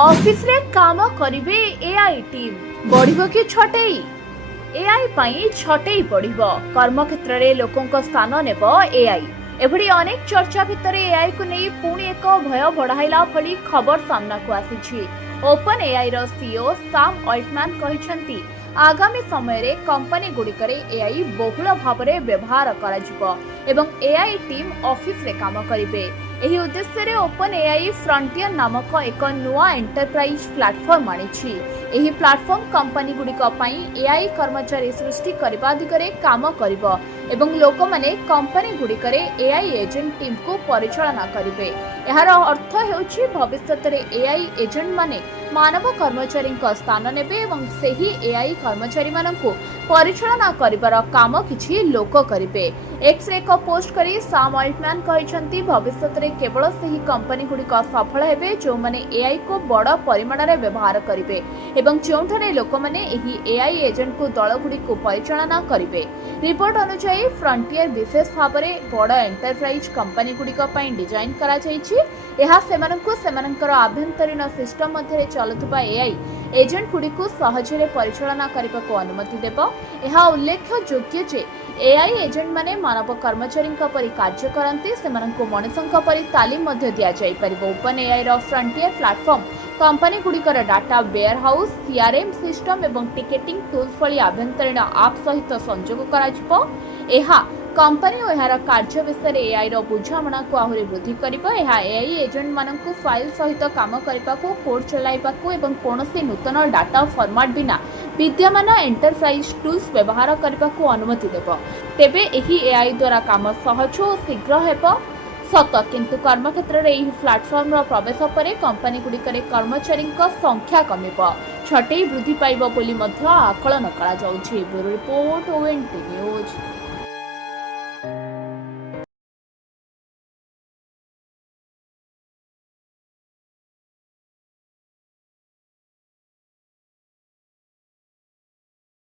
Office रे काम करिवे एआई टीम बढ़िबो कि छटेई एआई पाई छटेई बढ़िबो कर्मक्षेत्र रे लोकंक स्थान नेबो एआई एभली अनेक चर्चा भितर एआई को नहीं पुणी एक भय बढ़ाइला भली खबर सामना को आसीछि। ओपन एआई रो सीईओ सैम अल्टमैन कहिसंती आगामी समय रे कंपनी गुड़िकरे एआई बहुल भाव में व्यवहार करा जिवो एवं एआई टीम ऑफिस रे काम करिवे। एही उद्देश्य रे ओपन एआई फ्रंटियर नामक एक नुआ एंटरप्राइज प्लेटफॉर्म आनिछि। एही प्लेटफॉर्म कंपनी गुड़िक पई एआई कर्मचारी सृष्टि करबा दिगरे काम करिवो एवं लोक माने कंपनी गुड़िकरे एआई एजेंट टीम को परिचालना करिवे। एहार अर्थ हेउछि भविष्यत रे एआई एजेंट माने मानव कर्मचारी स्थान नेबे एवं सेही एआई कर्मचारी मानकु परिचालना करिबार काम किछि लोक करिवे। एक्स रे एक पोस्ट करी सैम अल्टमैन कहिसंती भविष्यत रे केवल सेही कंपनी गुड़िक सफल हेबे जो माने एआई को बड़ परिमाण रे व्यवहार करिवे एवं जोंठारे लोक माने एही एआई एजेंट को दल गुड़ी को परिचालना करिवे। रिपोर्ट अनुसार फ्रंटियर विशेष भाव में बड़ एंटरप्राइज कंपनी गुड़िक पई डिजाइन करा जायछि। एहा सेमानंकु सेमानंकर आभ्यंतरीण सिस्टम मध्ये चलुथबा एआई एजेंट गुड़ी को सहजरे परिचालना करने को अनुमति देव। यह उल्लेखयोग्य जे एआई एजेंट माने मानव कर्मचारी परि कार्य करते सेमानंकु मनुष्यों परि तालीम मध्ये दिया जाय परिबो। ओपन एआई रो फ्रंटियर प्लेटफॉर्म कंपनी गुड़िकर data warehouse CRM system एवं टिकेटिंग टूल्स भली आभ्यंतरीण आप सहित संयोग करा जिवो। एहा कंपनी और यार कार्य विषय एआई रो बुझामणा को आहुरी वृद्धि करिबो। एहा एआई एजेंट मानकु फाइल सहित काम करिबा को कोड चलाइबा को एवं कोनोसी नूतन डाटा फॉर्मेट बिना विद्यमान एंटरप्राइज टूल्स व्यवहार करने को अनुमति देव। तेबे एही एआई द्वारा काम सहज और शीघ्र हेबो सत किंतु कर्मक्षेत्र रे एही प्लेटफॉर्म रो प्रवेश परे कंपनी गुड़िकरे कर्मचारी संख्या कमिबो छटेई वृद्धि पाइबो बोली मध्य आकलन करा जाउछि। Bureau report ONT news.